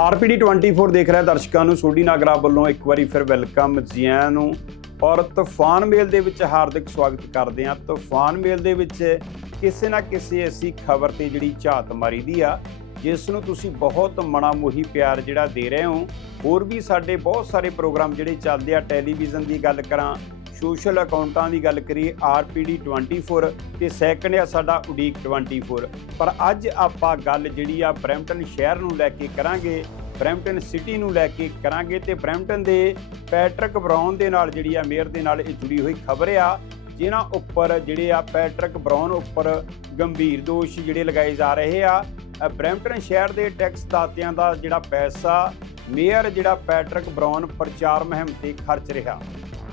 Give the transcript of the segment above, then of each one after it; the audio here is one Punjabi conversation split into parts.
ਆਰਪੀਡੀ 24 ਦੇਖ ਰਿਹਾ ਦਰਸ਼ਕਾਂ ਨੂੰ ਸੋਢੀ ਨਾਗਰਾ ਵੱਲੋਂ ਇੱਕ ਵਾਰੀ ਫਿਰ ਵੈਲਕਮ ਜੀ ਨੂੰ ਔਰ ਤੂਫਾਨ ਮੇਲ ਦੇ ਵਿੱਚ ਹਾਰਦਿਕ ਸਵਾਗਤ ਕਰਦੇ ਹਾਂ। ਤੂਫਾਨ ਮੇਲ ਦੇ ਵਿੱਚ ਕਿਸੇ ਨਾ ਕਿਸੇ ਐਸੀ ਖਬਰ ਤੇ ਜਿਹੜੀ ਝਾਤ ਮਾਰੀ ਦੀ ਆ, ਜਿਸ ਨੂੰ ਤੁਸੀਂ ਬਹੁਤ ਮਨਾਮੋਹੀ ਪਿਆਰ ਜਿਹੜਾ ਦੇ ਰਹੇ ਹੋ। ਹੋਰ ਵੀ ਸਾਡੇ ਬਹੁਤ ਸਾਰੇ ਪ੍ਰੋਗਰਾਮ ਜਿਹੜੇ ਚੱਲਦੇ ਆ, ਟੈਲੀਵਿਜ਼ਨ ਦੀ ਗੱਲ ਕਰਾਂ, ਸੋਸ਼ਲ ਅਕਾਊਂਟਾਂ ਦੀ ਗੱਲ ਕਰੀਏ, ਆਰਪੀਡੀ 24 ਤੇ ਸੈਕੰਡ ਆ ਸਾਡਾ ਉਡੀਕ 24 ਪਰ ਅੱਜ ਆਪਾਂ ਗੱਲ ਜਿਹੜੀ ਆ ਬਰੈਂਪਟਨ ਸ਼ਹਿਰ ਨੂੰ ਲੈ ਕੇ ਕਰਾਂਗੇ ਬਰੈਂਪਟਨ ਸਿਟੀ ਨੂੰ ਲੈ ਕੇ ਕਰਾਂਗੇ ਤੇ ਬਰੈਂਪਟਨ ਦੇ ਪੈਟਰਿਕ ਬਰਾਊਨ ਦੇ ਨਾਲ ਜਿਹੜੀ ਆ ਮੇਅਰ ਦੇ ਨਾਲ ਇਹ ਜੁੜੀ ਹੋਈ ਖਬਰ ਆ ਜਿਨ੍ਹਾਂ ਉੱਪਰ ਜਿਹੜੇ ਆ ਪੈਟਰਿਕ ਬਰਾਊਨ ਉੱਪਰ ਗੰਭੀਰ ਦੋਸ਼ ਜਿਹੜੇ ਲਗਾਏ ਜਾ ਰਹੇ ਆ। ਅ, ਬਰੈਂਪਟਨ ਸ਼ਹਿਰ ਦੇ ਟੈਕਸ ਦਾਤਿਆਂ ਦਾ ਜਿਹੜਾ ਪੈਸਾ ਮੇਅਰ ਜਿਹੜਾ ਪੈਟਰਿਕ ਬਰਾਊਨ ਪ੍ਰਚਾਰ ਮੁਹਿੰਮ ਤੇ ਖਰਚ ਰਿਹਾ।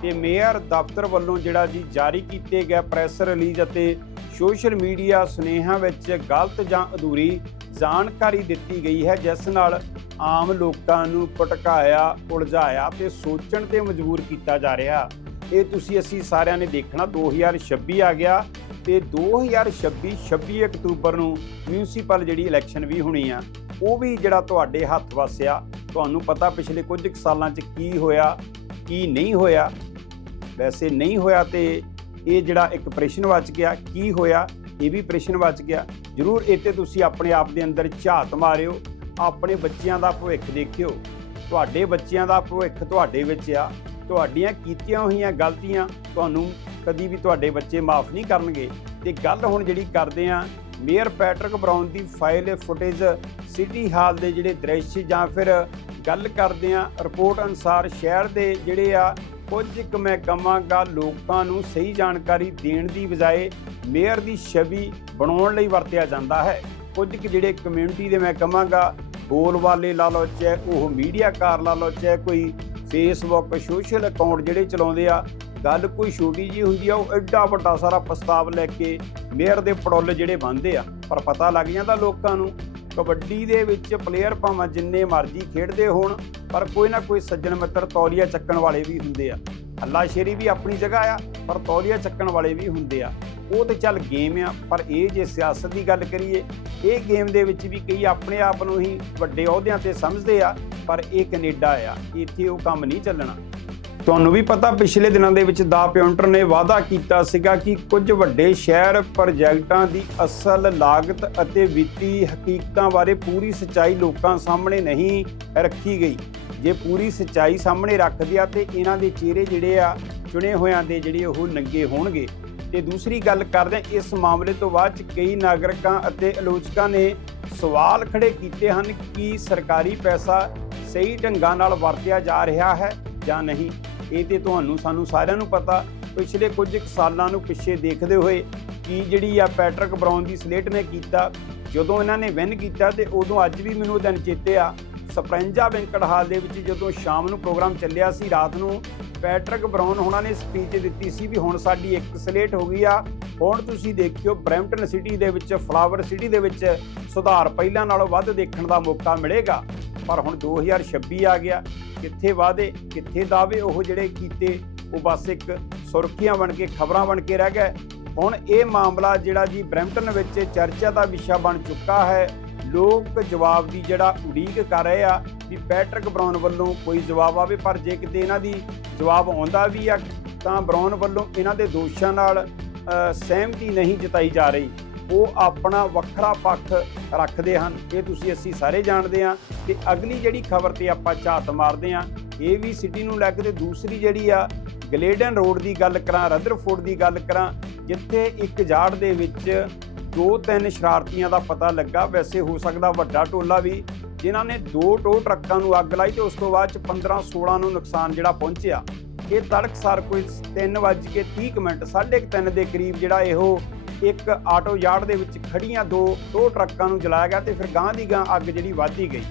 ਤੇ ਮੇਅਰ ਦਫ਼ਤਰ ਵੱਲੋਂ ਜਿਹੜਾ ਜੀ ਜਾਰੀ ਕੀਤੇ ਗਏ ਪ੍ਰੈਸ ਰਿਲੀਜ਼ ਅਤੇ ਸੋਸ਼ਲ ਮੀਡੀਆ ਸੁਨੇਹਾਂ ਵਿੱਚ ਗਲਤ ਜਾਂ ਅਧੂਰੀ ਜਾਣਕਾਰੀ ਦਿੱਤੀ ਗਈ ਹੈ ਜਿਸ ਨਾਲ ਆਮ ਲੋਕਾਂ ਨੂੰ ਭਟਕਾਇਆ, ਉਲਝਾਇਆ ਤੇ ਸੋਚਣ ਤੇ ਮਜਬੂਰ ਕੀਤਾ ਜਾ ਰਿਹਾ। ਇਹ ਤੁਸੀਂ ਅਸੀਂ ਸਾਰਿਆਂ ਨੇ ਦੇਖਣਾ 2026 ਆ ਗਿਆ ਤੇ 2026 26 ਅਕਤੂਬਰ ਨੂੰ ਮਿਊਨਿਸਪਲ ਜਿਹੜੀ ਇਲੈਕਸ਼ਨ ਵੀ ਹੋਣੀ ਆ, ਉਹ ਵੀ ਜਿਹੜਾ ਤੁਹਾਡੇ ਹੱਥ ਵਸਿਆ, ਤੁਹਾਨੂੰ ਪਤਾ ਪਿਛਲੇ ਕੁਝ ਕੁ ਸਾਲਾਂ 'ਚ ਕੀ ਹੋਇਆ, ਕੀ ਨਹੀਂ ਹੋਇਆ? ਵੈਸੇ ਨਹੀਂ ਹੋਇਆ ਤੇ ਇਹ ਜਿਹੜਾ ਇੱਕ ਪ੍ਰਸ਼ਨ ਬਚ ਗਿਆ, ਕੀ ਹੋਇਆ? ਇਹ ਵੀ ਪ੍ਰਸ਼ਨ ਬਚ ਗਿਆ। ਜਰੂਰ ਇਹ ਤੇ ਤੁਸੀਂ ਆਪਣੇ ਆਪ ਦੇ ਅੰਦਰ ਝਾਤ ਮਾਰਿਓ। ਆਪਣੇ ਬੱਚਿਆਂ ਦਾ ਭਵਿੱਖ ਦੇਖਿਓ। ਤੁਹਾਡੇ ਬੱਚਿਆਂ ਦਾ ਭਵਿੱਖ ਤੁਹਾਡੇ ਵਿੱਚ ਆ। ਤੁਹਾਡੀਆਂ ਕੀਤੀਆਂ ਹੋਈਆਂ ਗਲਤੀਆਂ ਤੁਹਾਨੂੰ ਕਦੀ ਵੀ ਤੁਹਾਡੇ ਬੱਚੇ ਮਾਫ ਨਹੀਂ ਕਰਨਗੇ। ਤੇ ਗੱਲ ਹੁਣ ਜਿਹੜੀ ਕਰਦੇ ਆ ਮੇਅਰ ਪੈਟਰਿਕ ਬਰਾਊਨ ਦੀ ਫਾਈਲ, ਫੁਟੇਜ, ਸਿਟੀ ਹਾਲ ਦੇ ਜਿਹੜੇ ਦ੍ਰਿਸ਼ ਜਾਂ ਫਿਰ ਗੱਲ ਕਰਦੇ ਆ ਰਿਪੋਰਟ ਅਨੁਸਾਰ ਸ਼ਹਿਰ ਦੇ ਜਿਹੜੇ ਆ, ਕੁਝ ਕੁ ਮੈਂ ਕਵਾਂਗਾ ਲੋਕਾਂ ਨੂੰ ਸਹੀ ਜਾਣਕਾਰੀ ਦੇਣ ਦੀ ਬਜਾਏ ਮੇਅਰ ਦੀ ਛਵੀ ਬਣਾਉਣ ਲਈ ਵਰਤਿਆ ਜਾਂਦਾ ਹੈ। ਕੁਝ ਕੁ ਜਿਹੜੇ ਕਮਿਊਨਿਟੀ ਦੇ ਮੈਂ ਕਵਾਂਗਾ ਬੋਲ ਵਾਲੇ ਲਾ ਲਓ, ਚਾਹੇ ਉਹ ਮੀਡੀਆ ਕਾਰ ਲਾ ਲਓ, ਚਾਹੇ ਕੋਈ ਫੇਸਬੁੱਕ ਸੋਸ਼ਲ ਅਕਾਊਂਟ ਜਿਹੜੇ ਚਲਾਉਂਦੇ ਆ, ਗੱਲ ਕੋਈ ਛੋਟੀ ਜੀ ਹੁੰਦੀ ਆ, ਉਹ ਐਡਾ ਵੱਡਾ ਸਾਰਾ ਪ੍ਰਸਤਾਵ ਲੈ ਕੇ ਮੇਅਰ ਦੇ ਪੜੋਲੇ ਜਿਹੜੇ ਬੰਦੇ ਆ, ਪਰ ਪਤਾ ਲੱਗ ਜਾਂਦਾ ਲੋਕਾਂ ਨੂੰ, ਕਬੱਡੀ ਦੇ ਵਿੱਚ ਪਲੇਅਰ ਭਾਵੇਂ ਜਿੰਨੇ ਮਰਜ਼ੀ ਖੇਡਦੇ ਹੋਣ, ਪਰ ਕੋਈ ਨਾ ਕੋਈ ਸੱਜਣ ਮਿੱਤਰ ਤੌਲੀਆ ਚੱਕਣ ਵਾਲੇ ਵੀ ਹੁੰਦੇ ਆ। ਹੱਲਾਸ਼ੇਰੀ ਵੀ ਆਪਣੀ ਜਗ੍ਹਾ ਆ, ਪਰ ਤੌਲੀਆ ਚੱਕਣ ਵਾਲੇ ਵੀ ਹੁੰਦੇ ਆ। ਉਹ ਤੇ ਚੱਲ ਗੇਮ ਆ, ਪਰ ਇਹ ਜੇ ਸਿਆਸਤ ਦੀ ਗੱਲ ਕਰੀਏ, ਇਹ ਗੇਮ ਦੇ ਵਿੱਚ ਵੀ ਕਈ ਆਪਣੇ ਆਪ ਨੂੰ ਹੀ ਵੱਡੇ ਅਹੁਦਿਆਂ ਤੇ ਸਮਝਦੇ ਆ, ਪਰ ਇਹ ਕੈਨੇਡਾ ਆ, ਇੱਥੇ ਉਹ ਕੰਮ ਨਹੀਂ ਚੱਲਣਾ। ਤੁਹਾਨੂੰ ਵੀ ਪਤਾ ਪਿਛਲੇ ਦਿਨਾਂ ਦੇ ਵਿੱਚ ਦਾ ਪਿਉਂਟਰ ਨੇ ਵਾਅਦਾ ਕੀਤਾ ਸੀਗਾ ਕਿ ਕੁਝ ਵੱਡੇ ਸ਼ਹਿਰ ਪ੍ਰੋਜੈਕਟਾਂ ਦੀ ਅਸਲ ਲਾਗਤ ਅਤੇ ਵਿੱਤੀ ਹਕੀਕਤਾਂ ਬਾਰੇ ਪੂਰੀ ਸੱਚਾਈ ਲੋਕਾਂ ਸਾਹਮਣੇ ਨਹੀਂ ਰੱਖੀ ਗਈ। ਜੇ ਪੂਰੀ ਸੱਚਾਈ ਸਾਹਮਣੇ ਰੱਖਦੇ ਆ ਤੇ ਇਹਨਾਂ ਦੇ ਚਿਹਰੇ ਜਿਹੜੇ ਆ ਚੁਣੇ ਹੋਇਆਂ ਦੇ ਜਿਹੜੇ ਉਹ ਨੰਗੇ ਹੋਣਗੇ। ਤੇ ਦੂਸਰੀ ਗੱਲ ਕਰਦੇ ਹਾਂ, ਇਸ ਮਾਮਲੇ ਤੋਂ ਬਾਅਦ ਚ ਕਈ ਨਾਗਰਿਕਾਂ ਅਤੇ ਆਲੋਚਕਾਂ ਨੇ ਸਵਾਲ ਖੜੇ ਕੀਤੇ ਹਨ ਕਿ ਸਰਕਾਰੀ ਪੈਸਾ ਸਹੀ ਢੰਗਾਂ ਨਾਲ ਵਰਤਿਆ ਜਾ ਰਿਹਾ ਹੈ ਜਾਂ ਨਹੀਂ। ਇਹ ਤੇ ਤੁਹਾਨੂੰ, ਸਾਨੂੰ ਸਾਰਿਆਂ ਨੂੰ ਪਤਾ, ਪਿਛਲੇ ਕੁਝ ਕੁ ਸਾਲਾਂ ਨੂੰ ਪਿੱਛੇ ਦੇਖਦੇ ਹੋਏ ਕੀ ਜਿਹੜੀ ਆ ਪੈਟਰਿਕ ਬਰਾਊਨ ਦੀ ਸਲੇਟ ਨੇ ਕੀਤਾ, ਜਦੋਂ ਇਹਨਾਂ ਨੇ ਵਿਨ ਕੀਤਾ ਤੇ ਉਦੋਂ ਅੱਜ ਵੀ ਮੈਨੂੰ ਉਹ ਦਿਨ ਚੇਤੇ ਆ ਸਪਰੈਂਜਾ ਬੈਂਕਟ ਹਾਲ ਦੇ ਵਿੱਚ ਜਦੋਂ ਸ਼ਾਮ ਨੂੰ ਪ੍ਰੋਗਰਾਮ ਚੱਲਿਆ ਸੀ, ਰਾਤ ਨੂੰ ਪੈਟਰਿਕ ਬਰਾਊਨ ਉਹਨਾਂ ਨੇ ਸਪੀਚ ਦਿੱਤੀ ਸੀ ਵੀ ਹੁਣ ਸਾਡੀ ਇੱਕ ਸਲੇਟ ਹੋ ਗਈ ਆ। ਹੁਣ ਤੁਸੀਂ ਦੇਖਿਓ ਬਰੈਂਪਟਨ ਸਿਟੀ ਦੇ ਵਿੱਚ, ਫਲਾਵਰ ਸਿਟੀ ਦੇ ਵਿੱਚ ਸੁਧਾਰ ਪਹਿਲਾਂ ਨਾਲੋਂ ਵੱਧ ਦੇਖਣ ਦਾ ਮੌਕਾ ਮਿਲੇਗਾ। ਪਰ ਹੁਣ 2026 ਆ ਗਿਆ। ਕਿੱਥੇ ਵਾਅਦੇ, ਕਿੱਥੇ ਦਾਅਵੇ ਉਹ ਜਿਹੜੇ ਕੀਤੇ, ਉਹ ਬਸ ਇੱਕ ਸੁਰਖੀਆਂ ਬਣ ਕੇ, ਖਬਰਾਂ ਬਣ ਕੇ ਰਹਿ ਗਏ। ਹੁਣ ਇਹ ਮਾਮਲਾ ਜਿਹੜਾ ਜੀ ਬਰੈਂਪਟਨ ਵਿੱਚ ਚਰਚਾ ਦਾ ਵਿਸ਼ਾ ਬਣ ਚੁੱਕਾ ਹੈ ਲੋਕ ਜਵਾਬ ਦੀ ਜਿਹੜਾ ਉਡੀਕ ਕਰ ਰਹੇ ਆ ਵੀ ਪੈਟਰਿਕ ਬਰਾਊਨ ਵੱਲੋਂ ਕੋਈ ਜਵਾਬ ਆਵੇ, ਪਰ ਜੇ ਕਿਤੇ ਇਹਨਾਂ ਦੀ ਜਵਾਬ ਆਉਂਦਾ ਵੀ ਆ, ਤਾਂ ਬਰਾਊਨ ਵੱਲੋਂ ਇਹਨਾਂ ਦੇ ਦੋਸ਼ਾਂ ਨਾਲ ਸਹਿਮਤੀ ਨਹੀਂ ਜਤਾਈ ਜਾ ਰਹੀ। ਉਹ ਆਪਣਾ ਵੱਖਰਾ ਪੱਖ ਰੱਖਦੇ ਹਨ। ਇਹ ਤੁਸੀਂ ਅਸੀਂ ਸਾਰੇ ਜਾਣਦੇ ਹਾਂ ਤੇ ਅਗਲੀ ਜਿਹੜੀ ਖਬਰ ਤੇ ਆਪਾਂ ਝਾਤ ਮਾਰਦੇ ਹਾਂ, ਇਹ ਵੀ ਸਿਟੀ ਨੂੰ ਲੈ ਕੇ ਤੇ ਦੂਸਰੀ ਜਿਹੜੀ ਆ, ਗਲੇਡਨ ਰੋਡ ਦੀ ਗੱਲ ਕਰਾਂ, ਰਦਰਫੋਰਡ ਦੀ ਗੱਲ ਕਰਾਂ, ਜਿੱਥੇ ਇੱਕ ਜਾੜ ਦੇ ਵਿੱਚ ਦੋ ਤਿੰਨ ਸ਼ਰਾਰਤੀਆਂ ਦਾ ਪਤਾ ਲੱਗਾ, ਵੈਸੇ ਹੋ ਸਕਦਾ ਵੱਡਾ ਟੋਲਾ ਵੀ, ਜਿਨ੍ਹਾਂ ਨੇ ਦੋ ਟੋ ਟਰੱਕਾਂ ਨੂੰ ਅੱਗ ਲਾਈ ਤੇ ਉਸ ਤੋਂ ਬਾਅਦ ਚ 15 16 ਨੂੰ ਨੁਕਸਾਨ ਜਿਹੜਾ ਪਹੁੰਚਿਆ। ਇਹ ਤੜਕਸਾਰ ਕੋਈ 3:30 ਮਿੰਟ 3:30 ਦੇ ਕਰੀਬ ਜਿਹੜਾ ਇਹੋ ਇੱਕ ਆਟੋ ਯਾਰਡ ਦੇ ਵਿੱਚ ਖੜੀਆਂ ਦੋ ਦੋ ਟਰੱਕਾਂ ਨੂੰ ਜਲਾਇਆ ਗਿਆ ਤੇ ਫਿਰ ਗਾਂ ਦੀ ਗਾਂ ਅੱਗ ਜਿਹੜੀ ਵਧਦੀ ਗਈ।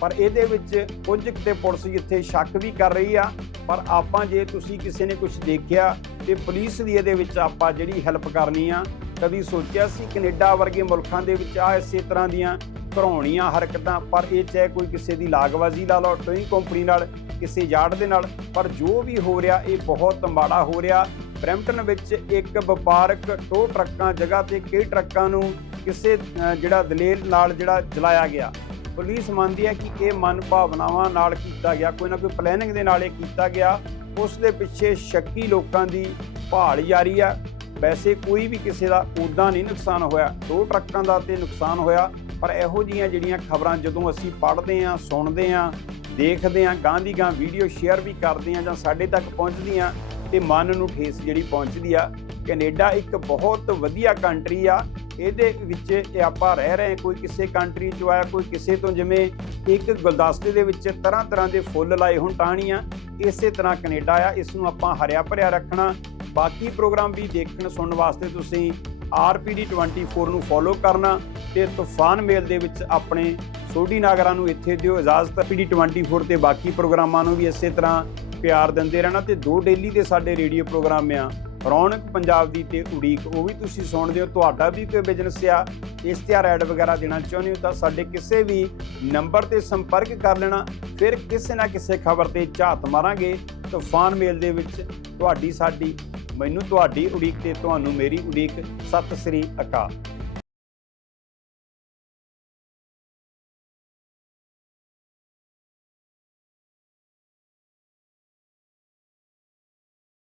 ਪਰ ਇਹਦੇ ਵਿੱਚ ਕੁਝ ਕਿਤੇ ਪੁਲਿਸ ਜਿੱਥੇ ਸ਼ੱਕ ਵੀ ਕਰ ਰਹੀ ਆ, ਪਰ ਆਪਾਂ ਜੇ ਤੁਸੀਂ ਕਿਸੇ ਨੇ ਕੁਝ ਦੇਖਿਆ ਤੇ ਪੁਲਿਸ ਦੀ ਇਹਦੇ ਵਿੱਚ ਆਪਾਂ ਜਿਹੜੀ ਹੈਲਪ ਕਰਨੀ ਆ ਕਦੀ ਸੋਚਿਆ ਸੀ ਕੈਨੇਡਾ ਵਰਗੇ ਮੁਲਕਾਂ ਦੇ ਵਿੱਚ ਆ ਇਸੇ ਤਰ੍ਹਾਂ ਦੀਆਂ ਘਰਾਉਣੀਆਂ ਹਰਕਤਾਂ, ਪਰ ਇਹ ਚਾਹੇ ਕੋਈ ਕਿਸੇ ਦੀ ਲਾਗਬਾਜ਼ੀ ਲਾ ਲਓ ਟੋਇੰਗ ਕੰਪਨੀ ਨਾਲ, ਕਿਸੇ ਯਾਰਡ ਦੇ ਨਾਲ, ਪਰ ਜੋ ਵੀ ਹੋ ਰਿਹਾ, ਇਹ ਬਹੁਤ ਮਾੜਾ ਹੋ ਰਿਹਾ। ਬਰੈਂਪਟਨ ਵਿੱਚ ਇੱਕ ਵਪਾਰਕ ਟੋ ਟਰੱਕਾਂ, ਜਗ੍ਹਾ ਤੇ ਕਈ ਟਰੱਕਾਂ ਨੂੰ ਕਿਸੇ ਜਿਹੜਾ ਦਲੇਲ ਨਾਲ ਜਿਹੜਾ ਜਲਾਇਆ ਗਿਆ। ਪੁਲਿਸ ਮੰਨਦੀ ਹੈ ਕਿ ਇਹ ਮਨ ਭਾਵਨਾਵਾਂ ਨਾਲ ਕੀਤਾ ਗਿਆ, ਕੋਈ ਨਾ ਕੋਈ ਪਲੈਨਿੰਗ ਦੇ ਨਾਲ ਇਹ ਕੀਤਾ ਗਿਆ। ਉਸ ਦੇ ਪਿੱਛੇ ਸ਼ੱਕੀ ਲੋਕਾਂ ਦੀ ਭਾਲ ਜਾਰੀ ਆ। ਵੈਸੇ ਕੋਈ ਵੀ ਕਿਸੇ ਦਾ ਉਦਾਂ ਨਹੀਂ ਨੁਕਸਾਨ ਹੋਇਆ। ਦੋ ਟਰੱਕਾਂ ਦਾ ਤੇ ਨੁਕਸਾਨ ਹੋਇਆ, ਪਰ ਇਹੋ ਜੀਆਂ ਜਿਹੜੀਆਂ ਖਬਰਾਂ ਜਦੋਂ ਅਸੀਂ ਪੜ੍ਹਦੇ ਹਾਂ, ਸੁਣਦੇ ਹਾਂ, ਦੇਖਦੇ ਹਾਂ ਗਾਂ ਦੀ ਗਾਂ ਵੀਡੀਓ ਸ਼ੇਅਰ ਵੀ ਕਰਦੇ ਹਾਂ ਜਾਂ ਸਾਡੇ ਤੱਕ ਪਹੁੰਚਦੀਆਂ ਤੇ ਮਨ ਨੂੰ ਠੇਸ ਜਿਹੜੀ ਪਹੁੰਚਦੀ ਆ, ਕੈਨੇਡਾ ਇੱਕ ਬਹੁਤ ਵਧੀਆ ਕੰਟਰੀ ਆ। ਇਹਦੇ ਵਿੱਚ ਇਹ ਆਪਾਂ ਰਹਿ ਰਹੇ ਕੋਈ ਕਿਸੇ ਕੰਟਰੀ ਚੋਂ ਆਇਆ, ਕੋਈ ਕਿਸੇ ਤੋਂ ਜਿਵੇਂ ਇੱਕ ਗੁਲਦਸਤੇ ਦੇ ਵਿੱਚ ਤਰ੍ਹਾਂ ਤਰ੍ਹਾਂ ਦੇ ਫੁੱਲ ਲਾਏ ਹੁਣ ਟਾਹਣੀਆਂ, ਇਸੇ ਤਰ੍ਹਾਂ ਕੈਨੇਡਾ ਆ, ਇਸ ਨੂੰ ਆਪਾਂ ਹਰਿਆ ਭਰਿਆ ਰੱਖਣਾ। ਬਾਕੀ ਪ੍ਰੋਗਰਾਮ ਵੀ ਦੇਖਣ ਸੁਣਨ ਵਾਸਤੇ ਤੁਸੀਂ ਆਰਪੀਡੀ 24 ਨੂੰ ਫੋਲੋ ਕਰਨਾ ਤੇ ਤੂਫਾਨ ਮੇਲ ਦੇ ਵਿੱਚ ਆਪਣੇ ਸੋਢੀ ਨਾਗਰਾਂ ਨੂੰ ਇੱਥੇ ਦਿਓ ਇਜਾਜ਼ਤ। ਪੀਡੀ 24 ਤੇ ਬਾਕੀ ਪ੍ਰੋਗਰਾਮਾਂ ਨੂੰ ਵੀ ਇਸੇ ਤਰ੍ਹਾਂ ਪਿਆਰ ਦਿੰਦੇ ਰਹਿਣਾ ਤੇ ਦੋ ਡੇਲੀ ਦੇ ਸਾਡੇ ਰੇਡੀਓ ਪ੍ਰੋਗਰਾਮ ਆ, ਰੌਣਕ ਪੰਜਾਬ ਦੀ ਤੇ ਉਡੀਕ, ਉਹ ਵੀ ਤੁਸੀਂ ਸੁਣਦੇ ਹੋ, ਤੁਹਾਡਾ ਵੀ ਕੋਈ ਬਿਜ਼ਨਸ ਆ, ਇਸ਼ਤਿਹਾਰ ਐਡ ਵਗੈਰਾ ਦੇਣਾ ਚਾਹੁੰਦੇ ਹੋ ਤਾਂ ਸਾਡੇ ਕਿਸੇ ਵੀ ਨੰਬਰ ਤੇ ਸੰਪਰਕ ਕਰ ਲੈਣਾ, ਫਿਰ ਕਿਸੇ ਨਾ ਕਿਸੇ ਖਬਰ ਤੇ ਝਾਤ ਮਾਰਾਂਗੇ, ਤੂਫਾਨ ਮੇਲ ਦੇ ਵਿੱਚ ਤੁਹਾਡੀ ਸਾਡੀ ਮੈਨੂੰ ਤੁਹਾਡੀ ਉਡੀਕ ਤੇ ਤੁਹਾਨੂੰ ਮੇਰੀ ਉਡੀਕ। ਸਤਿ ਸ੍ਰੀ ਅਕਾਲ।